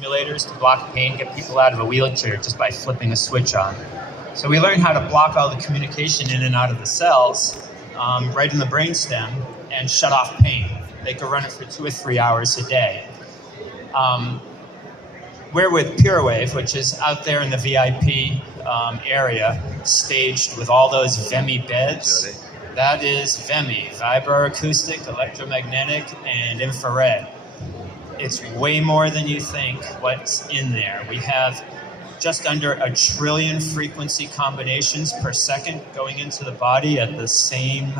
simulators to block pain, get people out of a wheelchair just by flipping a switch on. So we learned how to block all the communication in and out of the cells right in the brainstem and shut off pain. They could run it for 2 or 3 hours a day. We're with PureWave, which is out there in the VIP area, staged with all those VEMI beds. That is VEMI, vibroacoustic, electromagnetic, and infrared. It's way more than you think what's in there. We have just under 1 trillion frequency combinations per second going into the body at the same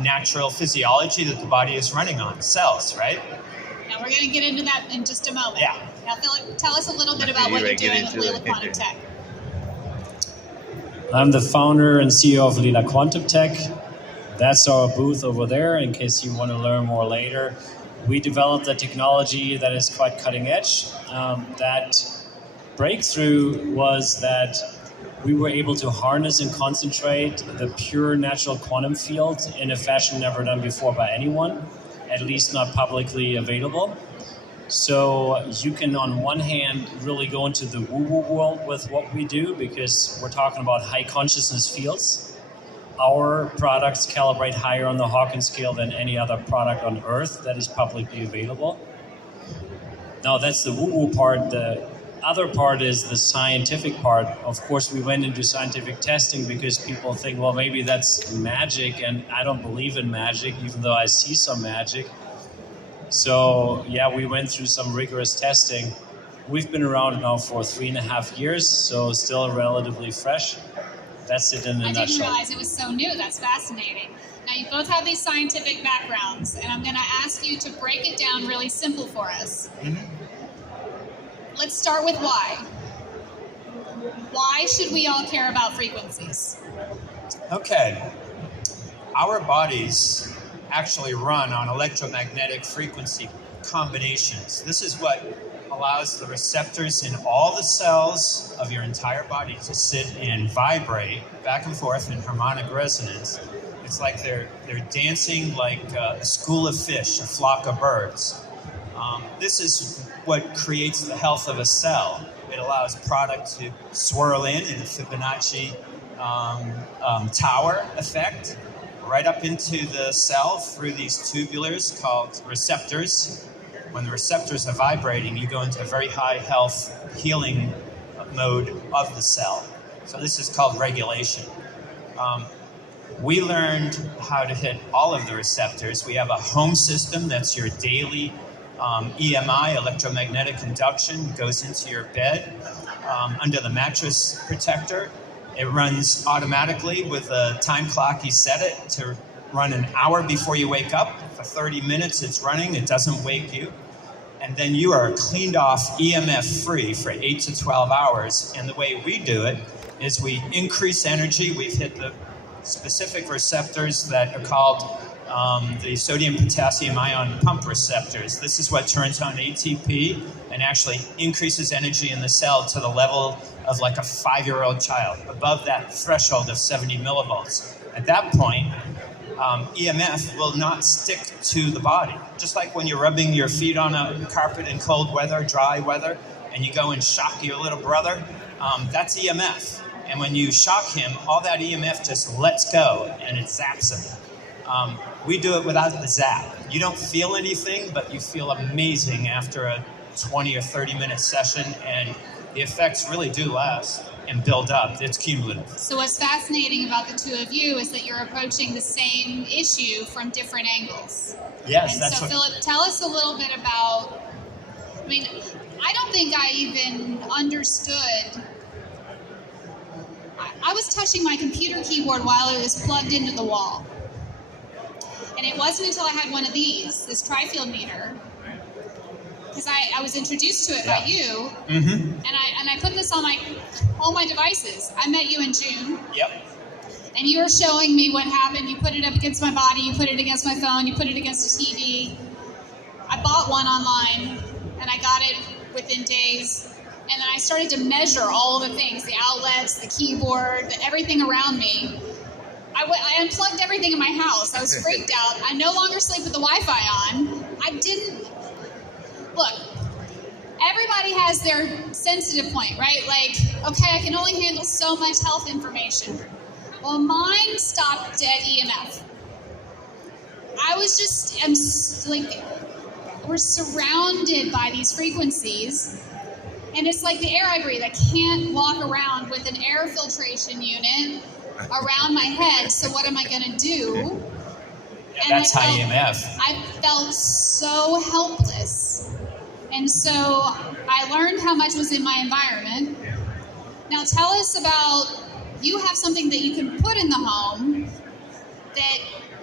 natural physiology that the body is running on, cells, right? Now we're going to get into that in just a moment. Yeah. Now, Philip, tell us a little bit about what you're doing with Lila Quantum Tech. I'm the founder and CEO of Lila Quantum Tech. That's our booth over there, in case you want to learn more later. We developed a technology that is quite cutting edge. That breakthrough was that we were able to harness and concentrate the pure natural quantum field in a fashion never done before by anyone, at least not publicly available. So you can, on one hand, really go into the woo-woo world with what we do, because we're talking about high consciousness fields. Our products calibrate higher on the Hawkins scale than any other product on Earth that is publicly available. Now, that's the woo-woo part. The other part is the scientific part. Of course, we went into scientific testing because people think, well, maybe that's magic, and I don't believe in magic, even though I see some magic. So, yeah, we went through some rigorous testing. We've been around now for 3.5 years, so still relatively fresh. That's it in a nutshell. I didn't realize it was so new. That's fascinating. Now, you both have these scientific backgrounds, and I'm going to ask you to break it down really simple for us. Mm-hmm. Let's start with why. Why should we all care about frequencies? Okay. Our bodies actually run on electromagnetic frequency combinations. This is what allows the receptors in all the cells of your entire body to sit and vibrate back and forth in harmonic resonance. It's like they're dancing like a school of fish, a flock of birds. This is what creates the health of a cell. It allows product to swirl in a Fibonacci tower effect right up into the cell through these tubulars called receptors. When the receptors are vibrating, you go into a very high health healing mode of the cell. So this is called regulation. We learned how to hit all of the receptors. We have a home system that's your daily EMI, electromagnetic induction, goes into your bed under the mattress protector. It runs automatically with a time clock. You set it to run an hour before you wake up. For 30 minutes it's running, it doesn't wake you. And then you are cleaned off EMF free for 8 to 12 hours. And the way we do it is we increase energy. We've hit the specific receptors that are called the sodium potassium ion pump receptors. This is what turns on ATP and actually increases energy in the cell to the level of like a 5-year-old child, above that threshold of 70 millivolts. At that point, EMF will not stick to the body. Just like when you're rubbing your feet on a carpet in cold weather, dry weather, and you go and shock your little brother, that's EMF. And when you shock him, all that EMF just lets go and it zaps him. We do it without the zap. You don't feel anything, but you feel amazing after a 20 or 30 minute session, and the effects really do last and build up. It's cumulative. So what's fascinating about the two of you is that you're approaching the same issue from different angles. Yes, and that's so what... Philip, tell us a little bit about, I mean, I don't think I even understood. I was touching my computer keyboard while it was plugged into the wall. And it wasn't until I had one of these, this tri-field meter, because I was introduced to it by you, and I put this on all my devices. I met you in June. Yep. And you were showing me what happened. You put it up against my body, you put it against my phone, you put it against a TV. I bought one online, and I got it within days. And then I started to measure all of the things, the outlets, the keyboard, everything around me. I unplugged everything in my house. I was freaked out. I no longer sleep with the Wi-Fi on. I didn't... Look, everybody has their sensitive point, right? Like, okay, I can only handle so much health information. Well, mine stopped at EMF. We're surrounded by these frequencies, and it's like the air I breathe. I can't walk around with an air filtration unit around my head, so what am I going to do? Yeah, that's high EMF. I felt so helpless. And so I learned how much was in my environment. Now tell us about, you have something that you can put in the home that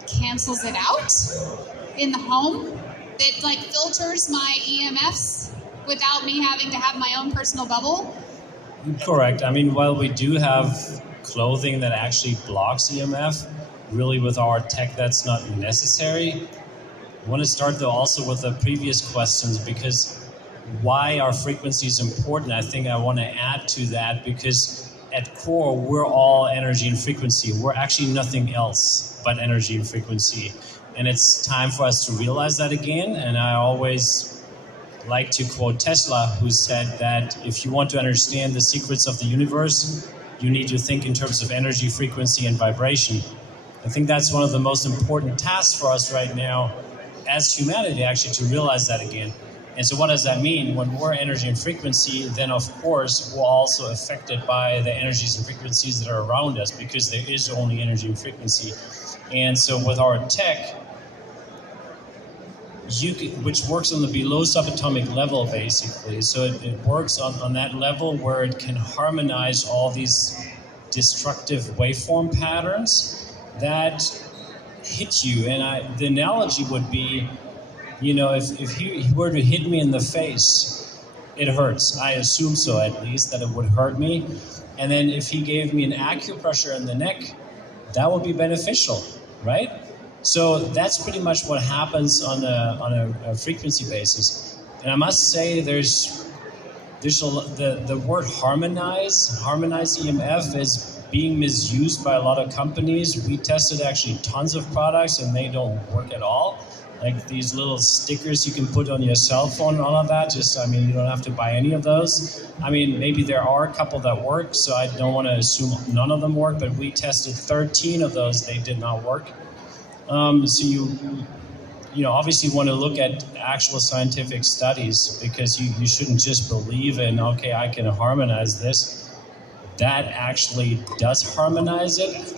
cancels it out in the home, that like filters my EMFs without me having to have my own personal bubble? Correct. I mean, while we do have clothing that actually blocks EMF, really with our tech that's not necessary. I want to start though also with the previous questions, because why are frequencies important? I think I want to add to that, because at core we're all energy and frequency. We're actually nothing else but energy and frequency. And it's time for us to realize that again. And I always like to quote Tesla, who said that if you want to understand the secrets of the universe, you need to think in terms of energy, frequency, and vibration. I think that's one of the most important tasks for us right now as humanity, actually, to realize that again. And so what does that mean? When we're energy and frequency, then of course we're also affected by the energies and frequencies that are around us, because there is only energy and frequency. And so with our tech, which works on the below subatomic level, basically. So it works on that level where it can harmonize all these destructive waveform patterns that hit you. And the analogy would be, you know, if he were to hit me in the face, it hurts. I assume so, at least, that it would hurt me. And then if he gave me an acupressure in the neck, that would be beneficial, right? So that's pretty much what happens on a frequency basis. And I must say the word harmonize EMF is being misused by a lot of companies. We tested actually tons of products and they don't work at all. Like these little stickers you can put on your cell phone and all of that. You don't have to buy any of those. I mean, maybe there are a couple that work, so I don't want to assume none of them work, but we tested 13 of those, they did not work. So you obviously want to look at actual scientific studies, because you shouldn't just believe in, okay, I can harmonize this. That actually does harmonize it,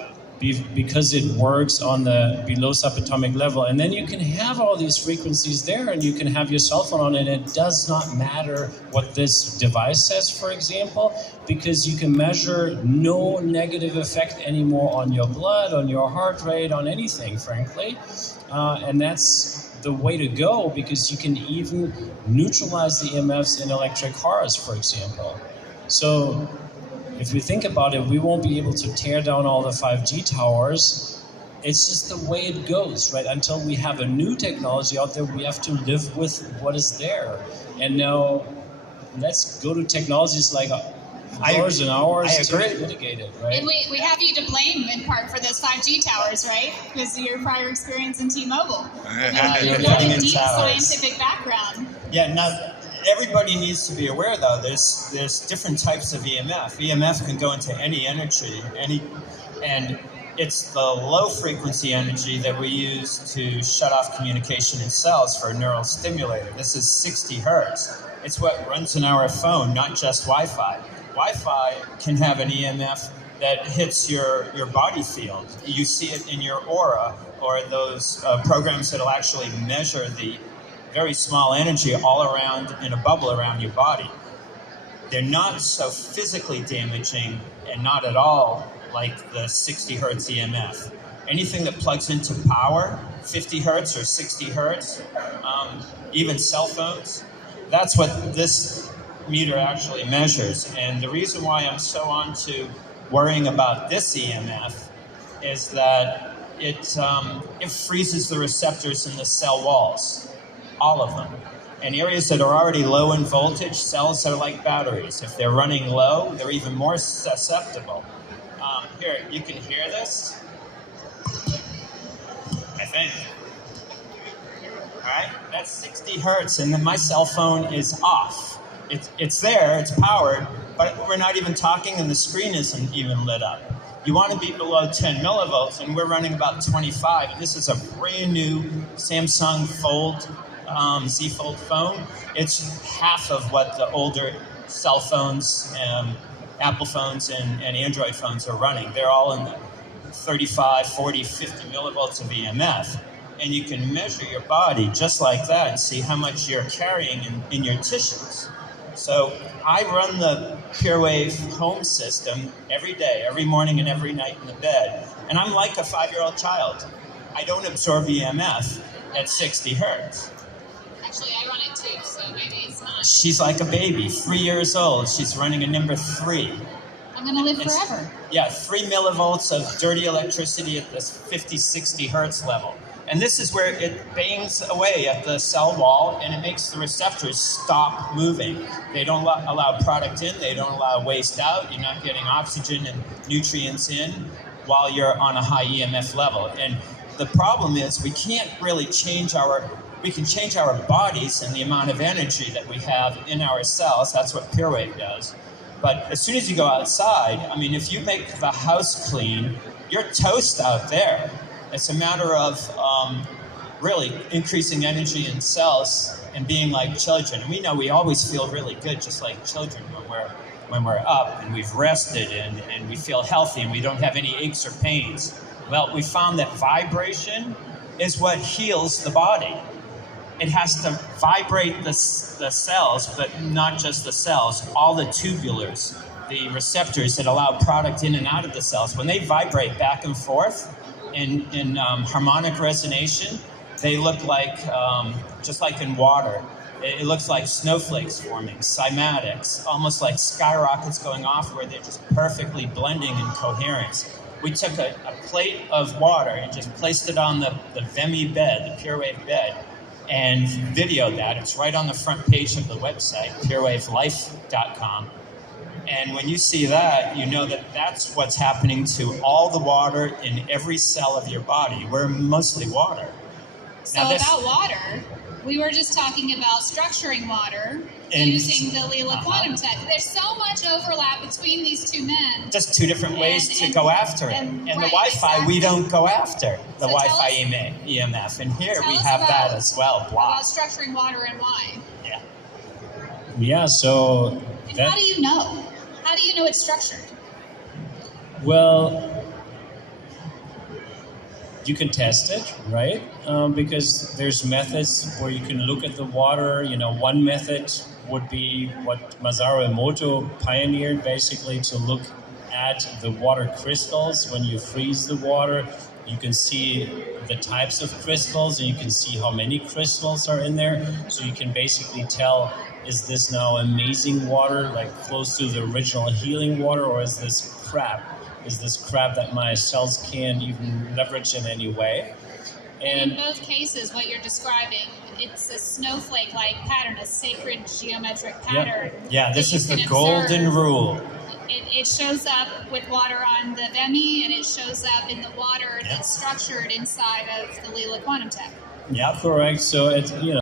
because it works on the below subatomic level. And then you can have all these frequencies there, and you can have your cell phone on, and it does not matter what this device says, for example, because you can measure no negative effect anymore on your blood, on your heart rate, on anything, frankly. And that's the way to go, because you can even neutralize the EMFs in electric cars, for example. So if we think about it, we won't be able to tear down all the 5G towers. It's just the way it goes, right? Until we have a new technology out there, we have to live with what is there. And now let's go to technologies like hours and hours to mitigate it, right? And we have you to blame in part for those 5G towers, right? Because of your prior experience in T-Mobile. You've got a deep scientific background. Yeah, now everybody needs to be aware, though, there's different types of EMF. EMF can go into any energy, and it's the low frequency energy that we use to shut off communication in cells for a neural stimulator. This is 60 hertz. It's what runs in our phone, not just Wi-Fi. Wi-Fi can have an EMF that hits your body field. You see it in your aura, or those programs that'll actually measure the very small energy all around in a bubble around your body. They're not so physically damaging, and not at all like the 60 hertz EMF. Anything that plugs into power, 50 hertz or 60 hertz, even cell phones, that's what this meter actually measures. And the reason why I'm so on to worrying about this EMF is that it freezes the receptors in the cell walls. All of them. And areas that are already low in voltage, cells are like batteries. If they're running low, they're even more susceptible. Here, you can hear this, I think. All right, that's 60 hertz, and then my cell phone is off. it's there, it's powered, but we're not even talking and the screen isn't even lit up. You want to be below 10 millivolts, and we're running about 25. This is a brand new Samsung Fold, Z Fold phone. It's half of what the older cell phones, Apple phones, and Android phones are running. They're all in the 35, 40, 50 millivolts of EMF. And you can measure your body just like that and see how much you're carrying in your tissues. So I run the PureWave home system every day, every morning and every night in the bed. And I'm like a 5-year-old child. I don't absorb EMF at 60 hertz. Actually, I run it too, so maybe it's not. She's like a baby, 3 years old. She's running a number 3. I'm going to live forever. Yeah, 3 millivolts of dirty electricity at this 50, 60 hertz level. And this is where it bangs away at the cell wall, and it makes the receptors stop moving. They don't allow product in, they don't allow waste out. You're not getting oxygen and nutrients in while you're on a high EMF level. And the problem is we can't really we can change our bodies and the amount of energy that we have in our cells. That's what PureWave does. But as soon as you go outside, I mean, if you make the house clean, you're toast out there. It's a matter of really increasing energy in cells and being like children. And we know we always feel really good, just like children, when we're up and we've rested and we feel healthy and we don't have any aches or pains. Well, we found that vibration is what heals the body. It has to vibrate the cells, but not just the cells, all the tubulars, the receptors that allow product in and out of the cells. When they vibrate back and forth in harmonic resonation, they look like, just like in water, it looks like snowflakes forming, cymatics, almost like skyrockets going off where they're just perfectly blending in coherence. We took a plate of water and just placed it on the VEMI bed, the PureWave bed, and videoed that. It's right on the front page of the website, purewavelife.com. And when you see that, you know that that's what's happening to all the water in every cell of your body. We're mostly water. So about water, we were just talking about structuring water using the Lila quantum tech. There's so much overlap between these two men. Just two different ways to go after it. And the Wi-Fi, exactly. We don't go after the Wi-Fi EMF. And here we have that as well. About structuring water and why. Yeah. Yeah, so... And how do you know? How do you know it's structured? Well, you can test it, right? Because there's methods where you can look at the water. You know, one method would be what Masaru Emoto pioneered, basically to look at the water crystals. When you freeze the water, you can see the types of crystals and you can see how many crystals are in there. So you can basically tell, is this now amazing water, like close to the original healing water, or is this crap? Is this crap that my cells can't even leverage in any way? And in both cases, what you're describing, it's a snowflake-like pattern, a sacred geometric pattern. Yeah, this is the golden rule. It shows up with water on the VEMI, and it shows up in the water that's structured inside of the Lila quantum tech. Yeah, correct. So it's, you know,